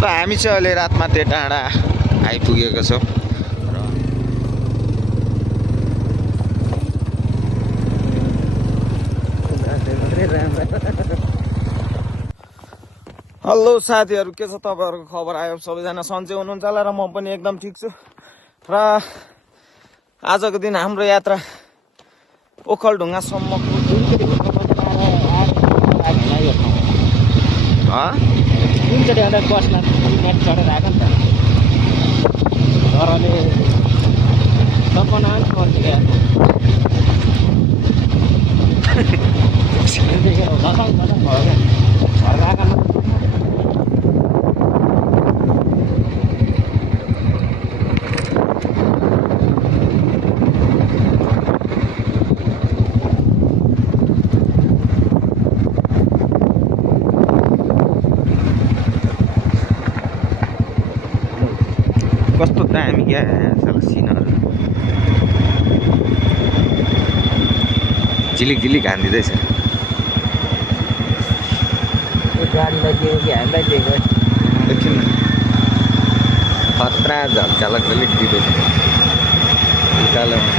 र हामी चाहिँ अहिले रातमा त्यो डाँडा आइपुगेको छौँ। हेलो साथीहरू, के छ तपाईँहरूको खबर? आयो सबैजना सन्चै हुनुहुन्छ होला र म पनि एकदम ठिक छु। र आजको दिन हाम्रो यात्रा ओखलढुङ्गासम्म कुनचोटि एउटा बसमा नेट चढेर आएको नि त घरले सपना पनि पर्छ कस्तो दामी क्या साला सिनहरू, झिलिक झिलिक हानिदिँदैछ। गाडीलाई दियो कि हामीलाई दिएको एकछिन खतरा झल्झलक झलिक दिँदैछ उकालोमा।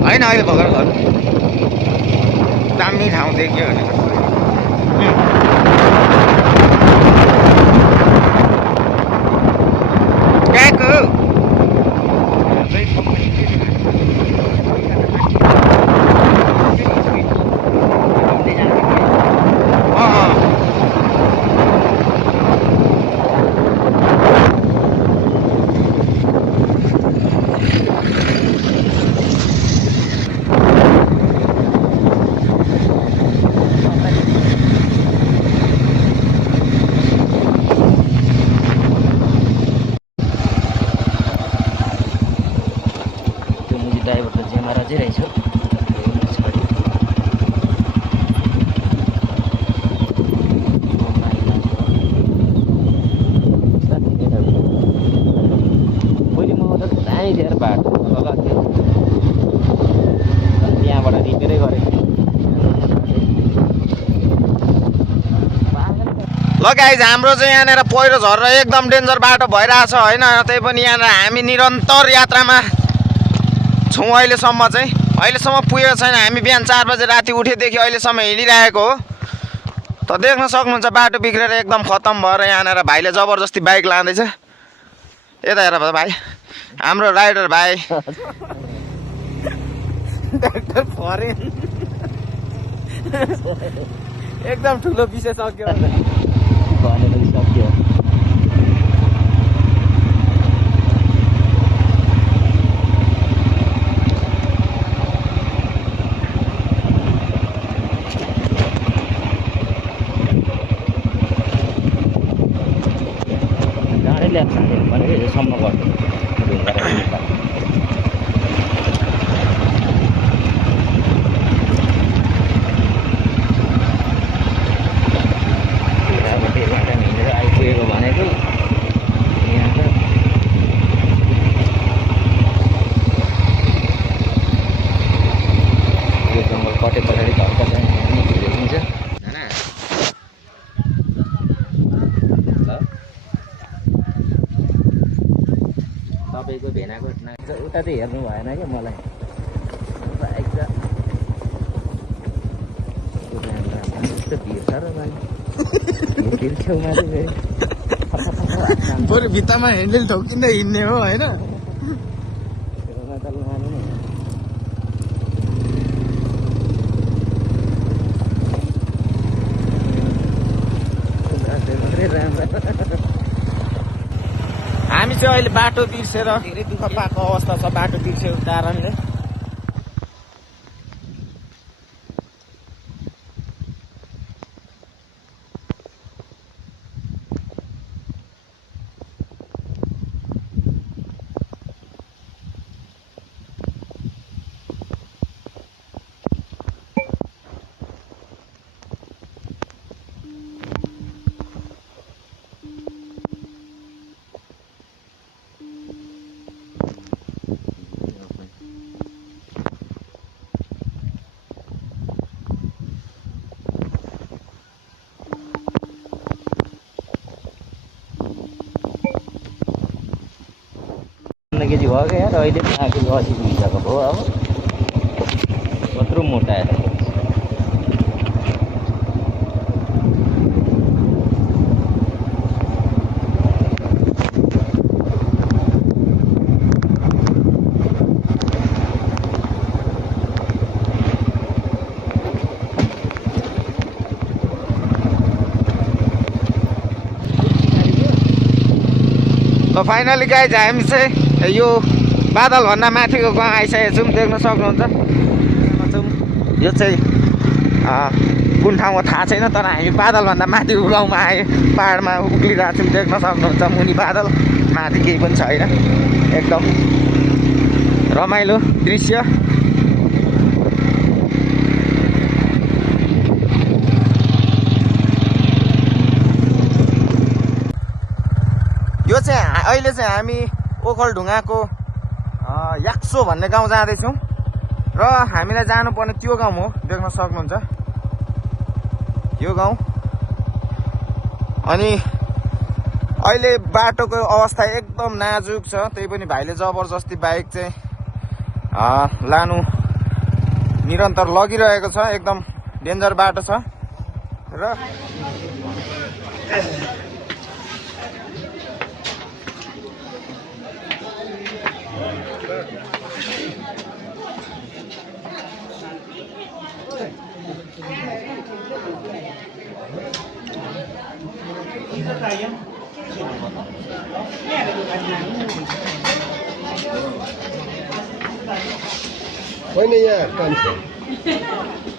होइन अहिले भर्खर घर दामी ठाउँ देख्यो भने कहाँको ड्राइभर त जेमा राजै रहेछ। मैले म त दामी दिएर बाटो लगाएको थिएँ, त्यहाँबाट रिपेयरै गरेको थिएँ। ल गाइज, हाम्रो चाहिँ यहाँनिर पहिरो झरेर एकदम डेन्जर बाटो भइरहेछ होइन। त्यही पनि यहाँनिर हामी निरन्तर यात्रामा छौँ अहिलेसम्म चाहिँ। अहिलेसम्म पुगेको छैन। हामी बिहान 4 बजे राति उठेदेखि अहिलेसम्म हिँडिरहेको हो। त देख्न सक्नुहुन्छ बाटो बिग्रेर एकदम खत्तम भएर यहाँनिर भाइले जबरजस्ती बाइक लाँदैछ। यता हेर भाइ, हाम्रो राइडर भाइ डाक्टर फरेन एकदम ठुलो विषय सक्यो भनेर सक्यो। भनेर सम्म गर्नु आइपुगेको भनेको यहाँ त यो जङ्गल कटे पछाडि घर पछाडि देखिन्छ। तपाईँको भेनाको घटना उता चाहिँ हेर्नु भएन क्या मलाई यस्तो भिड छ र भिड छेउमा चाहिँ फेरि बरु भित्तामा ह्यान्डल ठोकिँदै हिँड्ने हो होइन छेउमा त लानु नै हामी चाहिँ अहिले बाटो बिर्सेर धेरै दुःख पाएको अवस्था छ बाटो बिर्सेको कारणले केजी भयो क्या यार अहिले पनि आएको 80 पुगिसकेको भयो अब कत्रो मोटा आएर ल फाइनली गाइज हामी चाहिँ यो बादलभन्दा माथिको गाउँ आइसकेको छौँ देख्न सक्नुहुन्छ यो चाहिँ कुन ठाउँमा थाहा छैन तर हामी बादलभन्दा माथिको गाउँमा आयो पाहाडमा उक्लिरहेको छौँ देख्न सक्नुहुन्छ मुनि बादल माथि केही पनि छैन एकदम रमाइलो दृश्य यो चाहिँ अहिले चाहिँ हामी ओखलढुङ्गाको याक्सो भन्ने गाउँ जाँदैछौँ र हामीलाई जानुपर्ने त्यो गाउँ हो देख्न सक्नुहुन्छ यो गाउँ अनि अहिले बाटोको अवस्था एकदम नाजुक छ त्यही पनि भाइले जबरजस्ती बाइक चाहिँ लानु निरन्तर लगिरहेको छ एकदम डेन्जर बाटो छ र होइन यहाँ काम छ